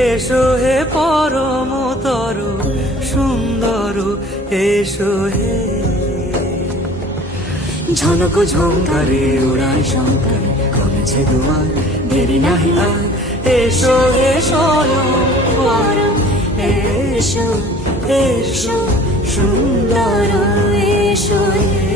এসো হে পরমতর সুন্দর, এসো হে। ঝনক ঝঙ্কারে উড়ায় শঙ্কর, কমেছে দুয়ার, দেরি নাহি আর। এসো হে স্বয়ং পরম এসো, এসো সুন্দর, এসো হে।